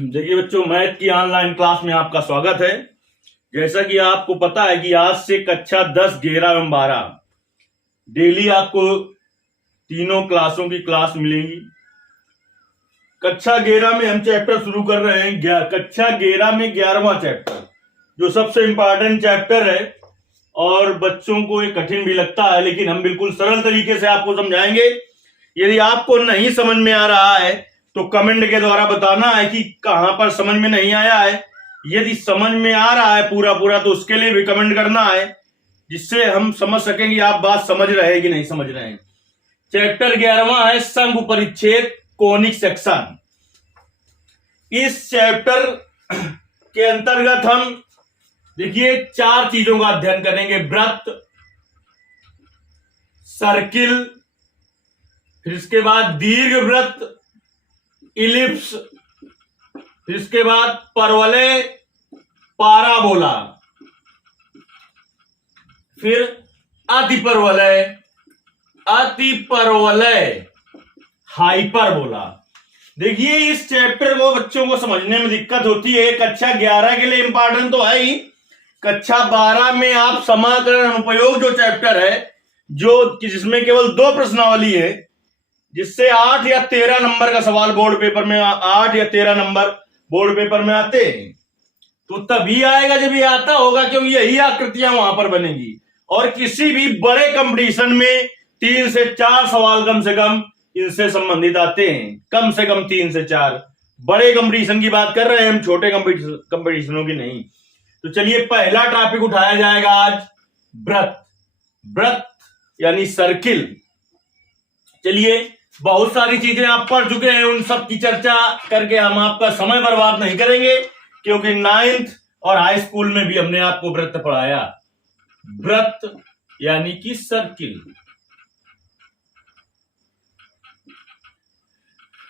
देखिए बच्चों, मैथ की ऑनलाइन क्लास में आपका स्वागत है। जैसा कि आपको पता है कि आज से कक्षा 10, 11 एवं 12 डेली आपको तीनों क्लासों की क्लास मिलेंगी। कक्षा 11 में हम चैप्टर शुरू कर रहे हैं। कक्षा 11 में 11वां चैप्टर, जो सबसे इंपॉर्टेंट चैप्टर है और बच्चों को ये कठिन भी लगता है, लेकिन हम बिल्कुल सरल तरीके से आपको समझाएंगे। यदि आपको नहीं समझ में आ रहा है तो कमेंट के द्वारा बताना है कि कहां पर समझ में नहीं आया है। यदि समझ में आ रहा है पूरा पूरा तो उसके लिए भी कमेंट करना है, जिससे हम समझ सकेंगे आप बात समझ रहे हैं कि नहीं समझ रहे हैं। चैप्टर 11वां है शंकु परिच्छेद, कोनिक सेक्शन। इस चैप्टर के अंतर्गत हम देखिए 4 चीजों का अध्ययन करेंगे: वृत्त, सर्किल, फिर इसके बाद दीर्घ वृत्त, इलिप्स, फिर इसके बाद परवलय, पाराबोला, फिर अतिपरवलय, हाइपरबोला। देखिए इस चैप्टर को बच्चों को समझने में दिक्कत होती है। कक्षा 11 के लिए इंपॉर्टेंट तो है ही, कक्षा 12 में आप समाकलन अनुप्रयोग जो चैप्टर है, जो जिसमें केवल 2 प्रश्नावली है, जिससे 8 या 13 नंबर का सवाल बोर्ड पेपर में 8 या 13 नंबर बोर्ड पेपर में आते हैं। तो तभी आएगा जब ये आता होगा, क्योंकि यही आकृतियां वहां पर बनेंगी। और किसी भी बड़े कंपटीशन में 3 से 4 सवाल कम से कम इनसे संबंधित आते हैं, कम से कम 3 से 4। बड़े कंपटीशन की बात कर रहे हैं हम, छोटे कंपटीशनों की नहीं। तो चलिए पहला टॉपिक उठाया जाएगा आज, वृत्त। वृत्त यानी सर्किल। चलिए, बहुत सारी चीजें आप पढ़ चुके हैं, उन सब की चर्चा करके हम आपका समय बर्बाद नहीं करेंगे, क्योंकि 9th और हाई स्कूल में भी हमने आपको वृत्त पढ़ाया। वृत्त यानी कि सर्किल।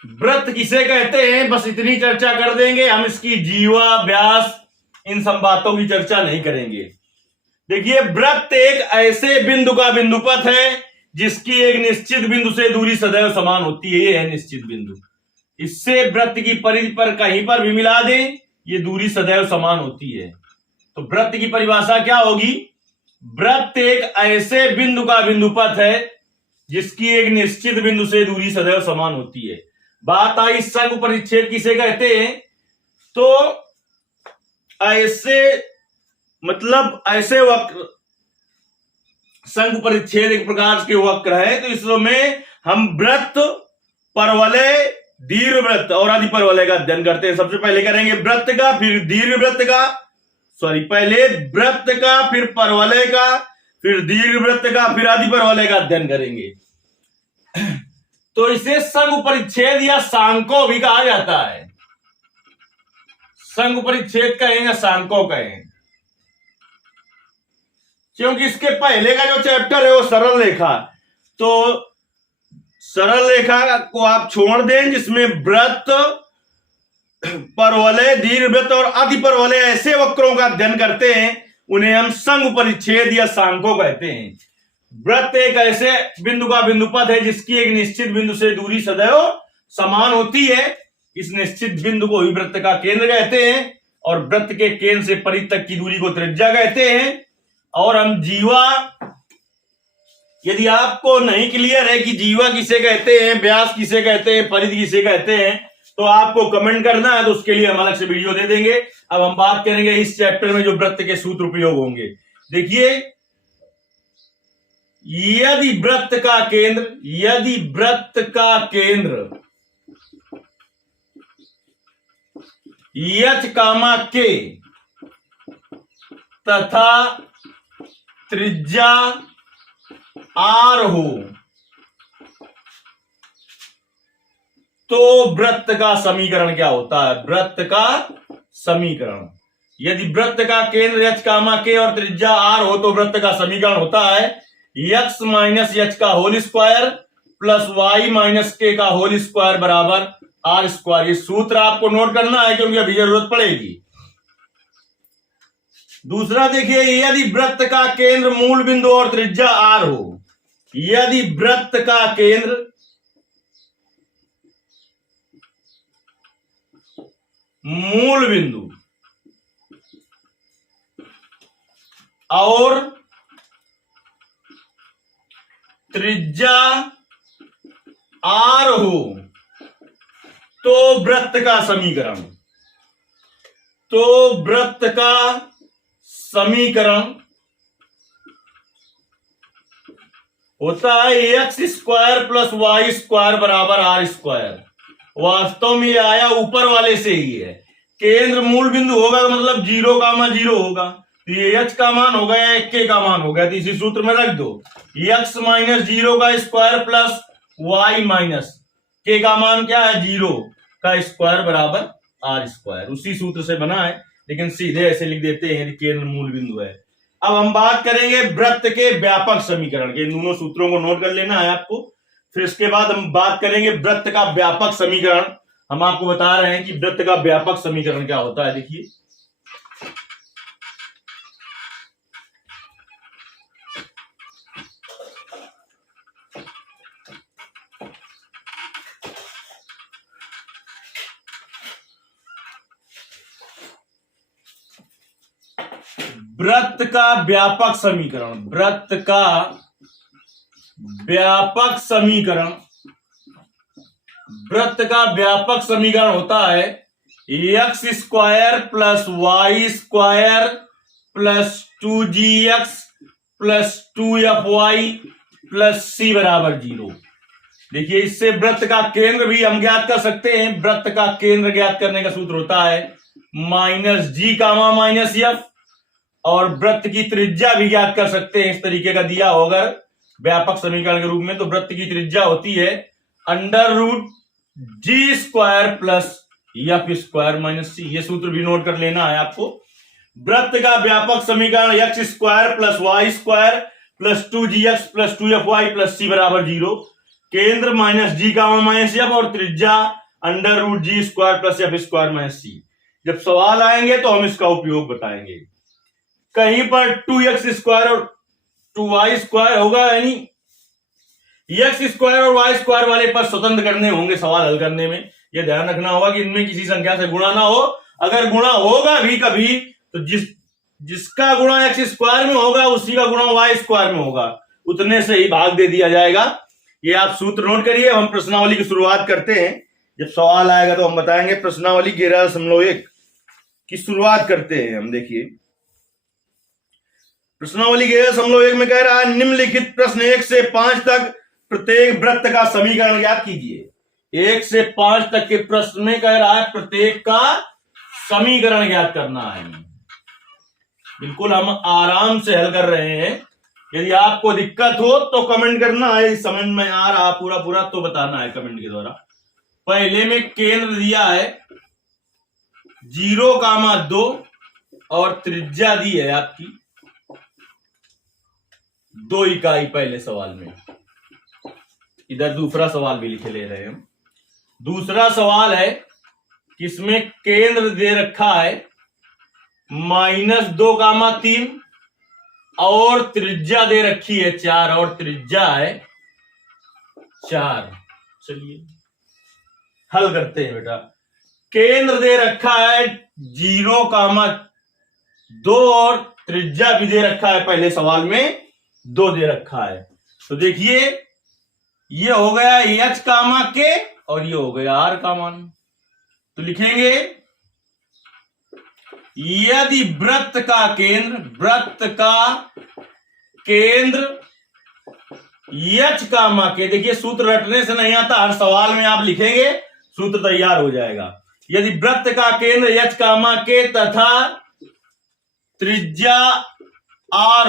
वृत्त किसे कहते हैं, बस इतनी चर्चा कर देंगे हम। इसकी जीवा, व्यास, इन सब बातों की चर्चा नहीं करेंगे। देखिए, वृत्त एक ऐसे बिंदु का बिंदुपथ है जिसकी एक निश्चित बिंदु से दूरी सदैव समान होती है। ये है निश्चित बिंदु। इससे वृत्त की परिधि पर कहीं पर भी मिला दें, ये दूरी सदैव समान होती है। तो वृत्त की परिभाषा क्या होगी? वृत्त एक ऐसे बिंदु का बिंदुपथ है जिसकी एक निश्चित बिंदु से दूरी सदैव समान होती है। बात आई शंकु परिच्छेद किसे कहते हैं, तो ऐसे मतलब ऐसे वक्र, शंकु परिच्छेद एक प्रकार के वक्र है। तो इसमें हम वृत्त, परवलय, दीर्घवृत्त और अधिपरवलय का अध्ययन करते हैं। सबसे पहले करेंगे वृत्त का, फिर दीर्घवृत्त का, पहले वृत्त का, फिर परवलय का, फिर दीर्घवृत्त का, फिर अधिपरवलय का अध्ययन करेंगे। तो इसे शंकु परिच्छेद या सांको भी कहा जाता है। शंकु परिच्छेद कहें या सांको कहें, क्योंकि इसके पहले का जो चैप्टर है वो सरल रेखा। तो सरल रेखा को आप छोड़ दें, जिसमें वृत्त, परवलय, दीर्घवृत्त और अधिपरवलय ऐसे वक्रों का अध्ययन करते हैं, उन्हें हम शंकु परिच्छेद या सांको कहते हैं। वृत्त एक ऐसे बिंदु का बिंदुपथ है जिसकी एक निश्चित बिंदु से दूरी सदैव समान होती है। इस निश्चित बिंदु को ही वृत्त का केंद्र कहते हैं, और वृत्त के केंद्र से परिधि तक की दूरी को त्रिज्या कहते हैं। और हम जीवा, यदि आपको नहीं क्लियर है कि जीवा किसे कहते हैं, व्यास किसे कहते हैं, परिधि किसे कहते हैं, तो आपको कमेंट करना है, तो उसके लिए हम अलग से वीडियो दे देंगे। अब हम बात करेंगे इस चैप्टर में जो वृत्त के सूत्र उपयोग होंगे। देखिए, यदि वृत्त का केंद्र H, K तथा त्रिज्या R हो, तो वृत्त का समीकरण क्या होता है? वृत्त का समीकरण, यदि वृत्त का केंद्र H, K और त्रिज्या R हो, तो वृत्त का समीकरण होता है x माइनस एच का whole square plus y minus k का होल स्क्वायर बराबर R स्क्वायर। ये सूत्र आपको नोट करना है, क्योंकि अभी जरूरत पड़ेगी। दूसरा देखिए, यदि वृत्त का केंद्र मूल बिंदु और त्रिज्या R हो, यदि वृत्त का केंद्र मूल बिंदु और त्रिज्या r हो तो वृत्त का समीकरण होता है x square plus Y square बराबर आर स्क्वायर। वास्तव में ये आया ऊपर वाले से ही है। केंद्र मूल बिंदु होगा तो मतलब 0,0 होगा, तो ये x का मान हो गया, एक के का मान हो गया, तो इसी सूत्र में रख दो x माइनस 0 का square plus y minus k का मान क्या है 0 का स्क्वायर बराबर आर स्क्वायर। उसी सूत्र से बना है, लेकिन सीधे ऐसे लिख देते हैं केंद्र मूल बिंदु है। अब हम बात करेंगे वृत्त के व्यापक समीकरण के। इन दोनों सूत्रों को नोट कर लेना है आपको। फिर इसके बाद हम बात करेंगे वृत्त का व्यापक समीकरण। हम आपको बता रहे हैं कि वृत्त का व्यापक समीकरण क्या होता है। देखिए वृत्त का व्यापक समीकरण होता है x square plus Y square plus 2gx plus 2fy plus c बराबर 0। देखिए इससे वृत्त का केंद्र भी हम ज्ञात कर सकते हैं। वृत्त का केंद्र ज्ञात करने का सूत्र होता है minus g comma minus f, और वृत्त की त्रिज्या भी ज्ञात कर सकते हैं। इस तरीके का दिया हो अगर व्यापक समीकरण के रूप में, तो वृत्त की त्रिज्या होती है under root G square plus F square minus C. ये सूत्र भी नोट कर लेना है आपको। वृत्त का व्यापक समीकरण X square plus Y square plus 2gx plus 2fy plus C बराबर 0। केंद्र माइनस जी का माइनस एफ और त्रिज्या under root G square plus F square minus C. जब सवाल आएंगे तो हम इसका उपयोग बताएंगे। कहीं पर 2x स्क्वायर और 2y स्क्वायर होगा, यानी x स्क्वायर और y स्क्वायर वाले पर स्वतंत्र करने होंगे सवाल हल करने में। यह ध्यान रखना होगा कि इनमें किसी संख्या से गुणा ना हो। अगर गुणा होगा भी कभी तो जिसका गुणा x स्क्वायर में होगा उसी का गुणा y स्क्वायर में होगा, उतने से ही भाग दे दिया जाएगा। ये आप सूत्र नोट करिए। हम प्रश्नावली की शुरुआत करते हैं। जब सवाल आएगा तो हम बताएंगे। प्रश्नावली 11.1 की शुरुआत करते हैं हम। देखिए प्रश्नावली 11.1 में कह रहा है निम्नलिखित प्रश्न 1 से 5 तक प्रत्येक वृत्त का समीकरण ज्ञात कीजिए। 1 से 5 तक के प्रश्न में कह रहा है प्रत्येक का समीकरण ज्ञात करना है। बिल्कुल हम आराम से हल कर रहे हैं। यदि आपको दिक्कत हो तो कमेंट करना है। समझ में आ रहा पूरा तो बताना है कमेंट के द्वारा। पहले में केंद्र दिया है 0,2 और त्रिज्या दी है आपकी 2 इकाई। पहले सवाल में इधर दूसरा सवाल भी लिखे ले रहे हैं हम। दूसरा सवाल है कि इसमें केंद्र दे रखा है -2,3 और त्रिज्या दे रखी है 4 और त्रिज्या है 4। चलिए हल करते हैं बेटा। केंद्र दे रखा है 0,2 और त्रिज्या भी दे रखा है, पहले सवाल में 2 दे रखा है। तो देखिए ये हो गया h कामा के और ये हो गया r का मान। तो लिखेंगे यदि वृत्त का केंद्र h कामा के, देखिए सूत्र रटने से नहीं आता, हर सवाल में आप लिखेंगे सूत्र तैयार हो जाएगा। यदि वृत्त का केंद्र h कामा के तथा त्रिज्या r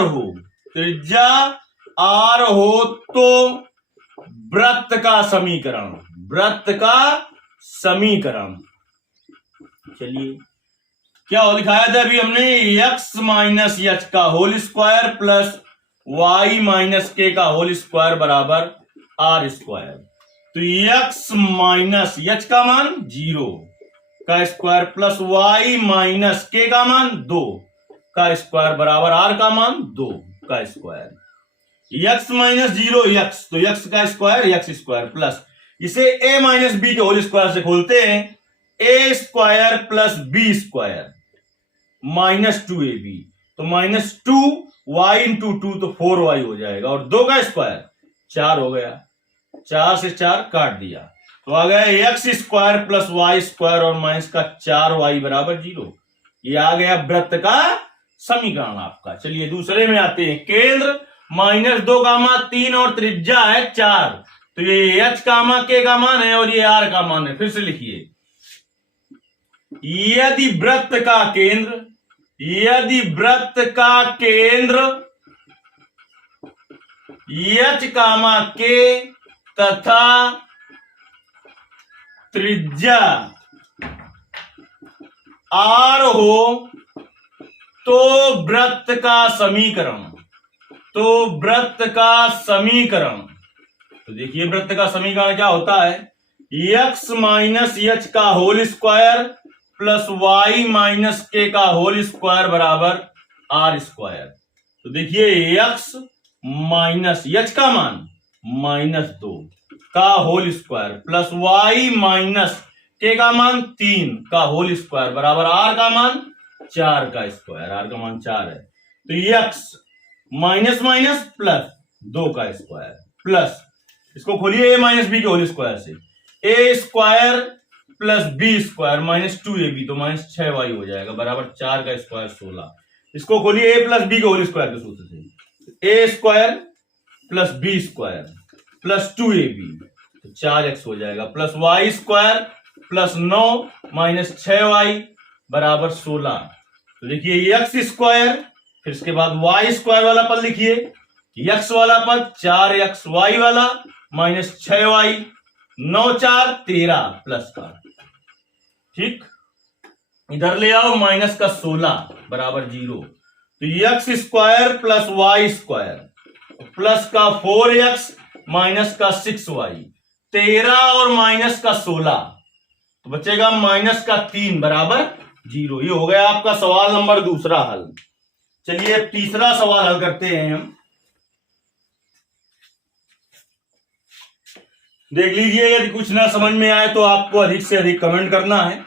हो तो वृत्त का समीकरण चलिए क्या हो दिखाया था अभी हमने, x माइनस एच का whole square plus y minus k का होल स्क्वायर बराबर r स्क्वायर। तो x माइनस एच का मान 0 का square plus y minus k का मान 2 का स्क्वायर बराबर r का मान 2 का स्क्वायर। x माइनस 0 x, तो x का स्क्वायर x स्क्वायर प्लस इसे a माइनस बी के होल स्क्वायर से खोलते हैं A square plus B square minus 2ab, तो माइनस 2y इंटू 2 तो 4y हो जाएगा, और 2 का स्क्वायर 4 हो गया, 4 से 4 काट दिया, तो आ गया x square plus Y square और माइनस का 4y बराबर 0। ये आ गया वृत्त का समीकरण आपका। चलिए दूसरे में आते हैं। केंद्र -2, 3 और त्रिज्या है 4, तो ये h के का मान है और ये r का मान है। फिर से लिखिए, यदि वृत्त का केंद्र h, k तथा त्रिज्या r हो, तो वृत्त का समीकरण, तो देखिए वृत्त का समीकरण क्या होता है, x माइनस एच का whole square plus y minus k का होल स्क्वायर बराबर आर स्क्वायर। तो देखिए x माइनस एच का मान -2 का whole square plus y minus k का मान 3 का होल स्क्वायर बराबर आर का मान 4 का स्क्वायर, आर का मान 4 है। तो x माइनस माइनस प्लस 2 का स्क्वायर प्लस, इसको खोलिए a माइनस बी के होल स्क्वायर से, a square plus B square minus 2ab, तो माइनस 6y हो जाएगा बराबर 4 का स्क्वायर 16। इसको खोलिए a प्लस बी के होल स्क्वायर के सूत्र से, a square plus B square plus 2ab, तो 4x हो जाएगा, plus Y square plus 9 minus 6y बराबर 16। तो देखिए एक्स स्क्वायर, फिर इसके बाद वाई स्क्वायर वाला पद लिखिए, एक्स वाला पद 4x, वाई वाला माइनस 6y, 9 4 13 प्लस का, ठीक, इधर ले आओ माइनस का 16 बराबर 0। तो x square plus Y square plus का 4x माइनस का 6y, 13 और माइनस का 16, तो बचेगा माइनस का 3 बराबर 0। ये हो गया आपका सवाल नंबर दूसरा हल। चलिए अब तीसरा सवाल हल करते हैं हम। देख लीजिए, यदि कुछ ना समझ में आए तो आपको अधिक से अधिक कमेंट करना है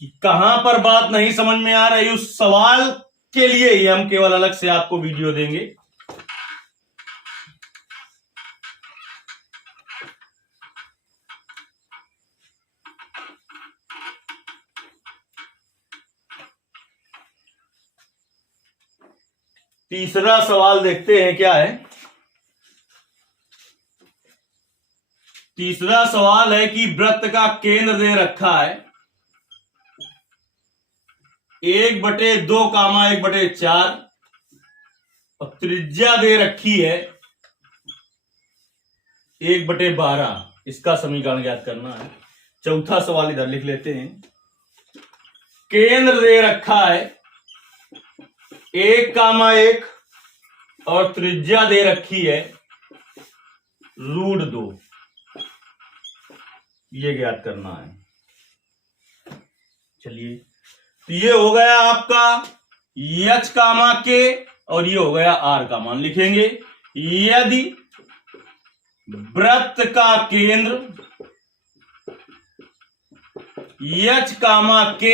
कि कहां पर बात नहीं समझ में आ रही। उस सवाल के लिए ही हम केवल अलग से आपको वीडियो देंगे। तीसरा सवाल देखते हैं क्या है। तीसरा सवाल है कि वृत्त का केंद्र दे रखा है 1/2, 1/4 और त्रिज्या दे रखी है 1/12। इसका समीकरण ज्ञात करना है। चौथा सवाल इधर लिख लेते हैं। केंद्र दे रखा है 1, और त्रिज्या दे रखी है √2, ये ज्ञात करना है। चलिए, तो ये हो गया आपका h, k और ये हो गया r का मान। लिखेंगे, यदि वृत्त का केंद्र h, k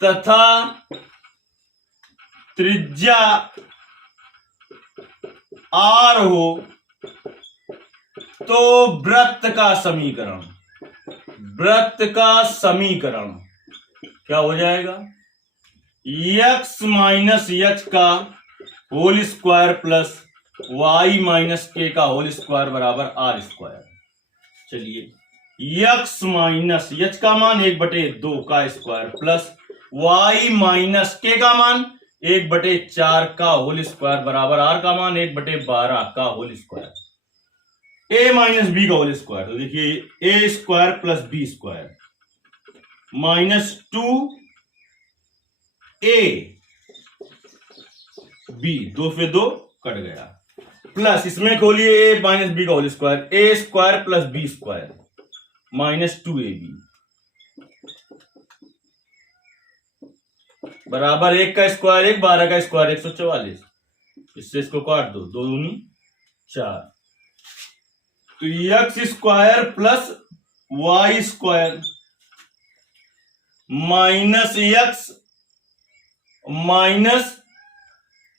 तथा त्रिज्या r हो, तो वृत्त का समीकरण क्या हो जाएगा, x माइनस एच का whole square plus y minus k का होल स्क्वायर बराबर आर स्क्वायर। चलिए, x माइनस एच का मान 1/2 का square plus y minus k का मान 1/4 का होल स्क्वायर बराबर आर का मान 1/12 का whole square, a minus B का होल स्क्वायर। तो देखिए, a square plus B square minus 2a b, 2 से 2 कट गया, प्लस इसमें खोलिए a माइनस बी का whole square, a square plus B square minus 2ab बराबर 1 का स्क्वायर 1, 12 का स्क्वायर 144। इससे इसको काट दो, 2 दूनी 4। तो x square plus Y square minus x minus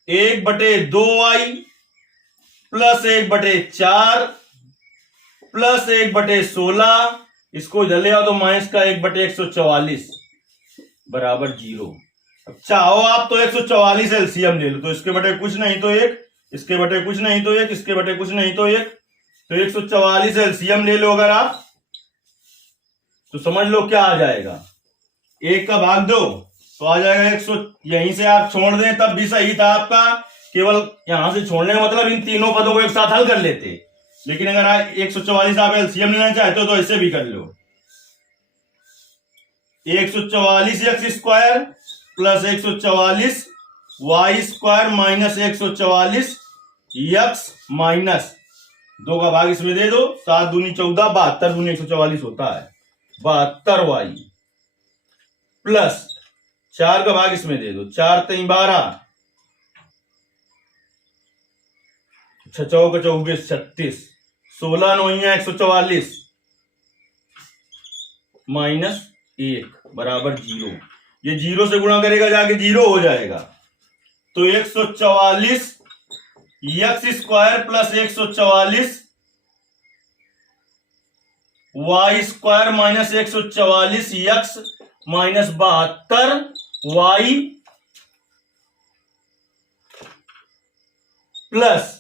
1/2y plus 1/4 plus 1/16, इसको इधर ले आओ तो माइनस का 1/144 बराबर 0। अब चाहो आप तो 144 एलसीएम ले लो, तो इसके बटे कुछ नहीं तो एक, इसके बटे कुछ नहीं तो एक, इसके बटे कुछ नहीं तो एक, तो 144 एलसीएम ले लो अगर आप, तो समझ लो क्या आ जाएगा, एक का भाग दो तो आ जाएगा 100। यहीं से आप छोड़ दें तब भी सही था आपका, केवल यहां से छोड़ने का मतलब इन तीनों पदों को एक साथ हल कर लेते, लेकिन अगर 144 आप एलसीएम लेना चाहते हो तो ऐसे भी कर लो। 144 x square plus 144 y square minus 144 x minus 2 का भाग इसमें दे दो, 7 दूनी 14, 72 दूनी 144 होता है, 72 वाई प्लस 4 का भाग इसमें दे दो, 4 3 12, 6 4 24 36, 16 9 144 माइनस 1 बराबर 0। ये 0 से गुणा करेगा जाके 0 हो जाएगा, तो 144 x square plus 144 y square minus 144 x minus 72 y plus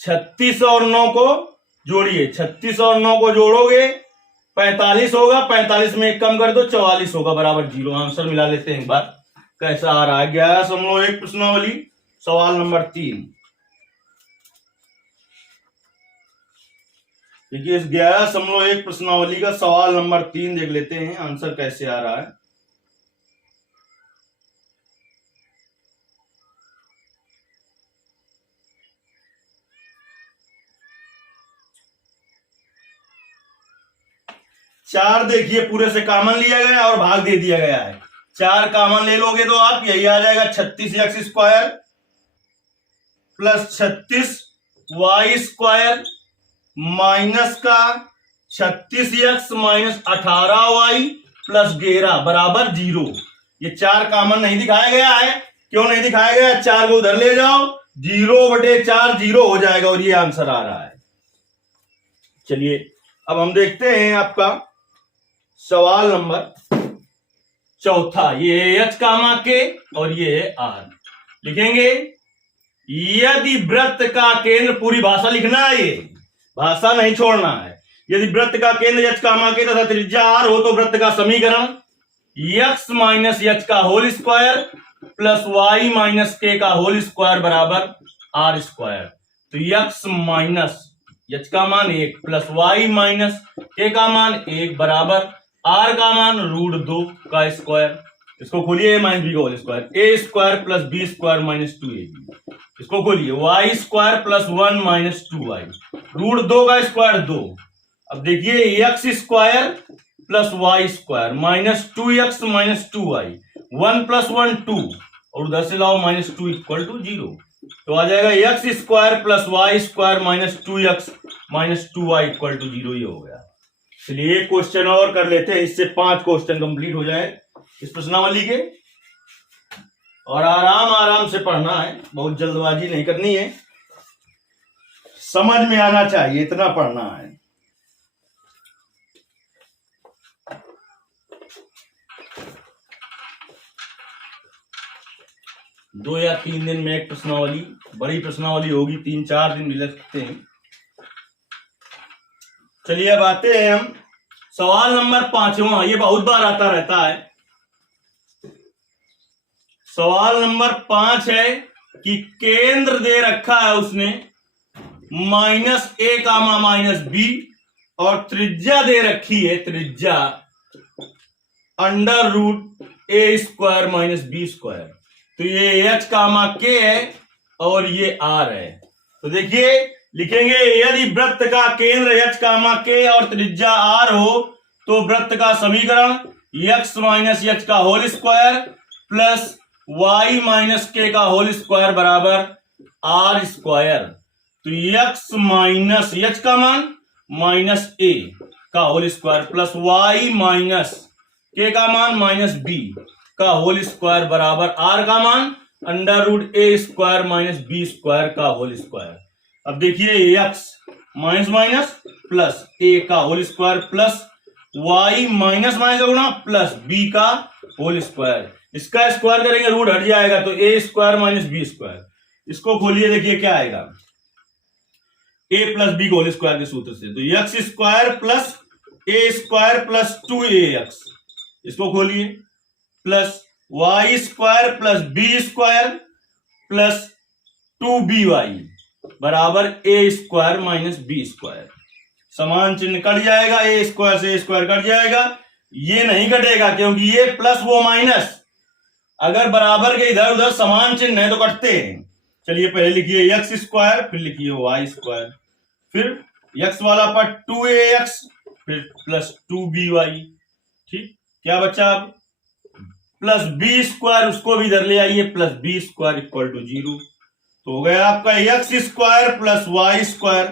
36 और 9 को जोड़िए, 36 और 9 को जोड़ोगे 45 होगा, 45 में एक कम कर दो 44 होगा बराबर 0। आंसर मिला लेते हैं एक बार कैसा आ रहा है। 11 प्रश्नावली सवाल नंबर 3। देखिए इस 11 प्रश्नावली का सवाल नंबर 3 देख लेते हैं आंसर कैसे आ रहा है। चार देखिए पूरे से कॉमन लिया गया और भाग दे दिया गया है, 4 कॉमन ले लोगे तो आप यही आ जाएगा 36 x square plus 36 y square minus का 36 एक्स माइनस 18 वाई प्लस 11 बराबर 0। ये 4 कॉमन नहीं दिखाया गया है, क्यों नहीं दिखाया गया? 4 को उधर ले जाओ, 0/4 0 हो जाएगा और ये आंसर आ रहा है। चलिए अब हम देखते हैं आपका सवाल नंबर 4। ये एच कामा के और ये है आर। लिखेंगे यदि वृत्त का केंद्र, पूरी भाषा लिखना है, ये भाषा नहीं छोड़ना है। यदि वृत्त का केंद्र एच कामा के तथा त्रिज्या आर हो तो वृत्त का समीकरण एक्स माइनस एच का whole square plus y minus k का होल स्क्वायर बराबर आर स्क्वायर। तो एक्स माइनस एच का मान 1 प्लस वाई माइनस के का मान 1 बराबर आर का मान √2 का स्क्वायर। इसको खोलिए माइनस बी का whole square, A square plus B square minus 2ab। इसको खोलिए Y square plus 1 minus 2y, √2 का स्क्वायर 2। अब देखिए x square plus Y square minus 2x minus 2y, 1 plus 1 2 और उधर से लाओ माइनस 2 इक्वल टू 0। तो आ जाएगा x square plus Y square minus 2x minus 2y equal to 0 ही हो गया। चलिए एक क्वेश्चन और कर लेते हैं, इससे 5 क्वेश्चन कंप्लीट हो जाए इस प्रश्नावली के। और आराम आराम से पढ़ना है, बहुत जल्दबाजी नहीं करनी है, समझ में आना चाहिए, इतना पढ़ना है। दो या 3 दिन में एक प्रश्नावली, बड़ी प्रश्नावली होगी, 3-4 दिन भी लग सकते हैं। चलिए अब आते हैं हम सवाल नंबर 5वां। ये बहुत बार आता रहता है। सवाल नंबर 5 है कि केंद्र दे रखा है उसने -a -b और त्रिज्या दे रखी है, त्रिज्या √a² माइनस b²। तो ये h k है और ये r है। तो देखिए लिखेंगे यदि वृत्त का केंद्र h k और त्रिज्या r हो तो वृत्त का समीकरण x माइनस h का whole square plus y minus k का होल स्क्वायर बराबर r स्क्वायर। तो x माइनस h का मान माइनस a का whole square plus y minus k का मान माइनस बी का होल स्क्वायर बराबर आर का मान under root a square minus b square का होल स्क्वायर। अब देखिए x minus minus plus a का whole square plus y minus minus का गुणा प्लस बी का होल स्क्वायर। इसका स्क्वायर करेंगे रूट हट जाएगा तो a square minus b square. इसको खोलिए देखिए क्या आएगा, a plus b whole square के सूत्र से, तो x square plus a square plus 2ax, इसको खोलिए, plus Y square plus B square plus 2by बराबर a square minus b square. समान चिन्ह कट जाएगा, ए स्क्वायर से ए स्क्वायर कट जाएगा, ये नहीं कटेगा क्योंकि ये प्लस वो माइनस, अगर बराबर के इधर उधर समान चिन्ह है तो कटते हैं। चलिए पहले लिखिए एक्स स्क्वायर, फिर लिखिए वाई स्क्वायर, फिर एक्स वाला पर 2ax, फिर प्लस 2by। ठीक, क्या बच्चा अब प्लस बी स्क्वायर, उसको भी इधर ले आइए, plus B square equal to 0। तो हो गया आपका x square plus Y square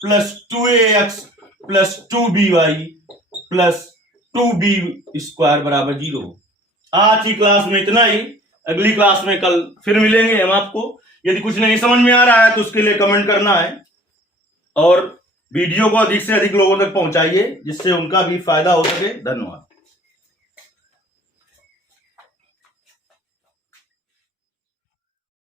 plus 2ax plus 2by plus 2b square बराबर 0। आज की क्लास में इतना ही, अगली क्लास में कल फिर मिलेंगे हम आपको। यदि कुछ नहीं समझ में आ रहा है तो उसके लिए कमेंट करना है और वीडियो को अधिक से अधिक लोगों तक पहुंचाइए जिससे उनका भी फायदा हो सके। धन्यवाद।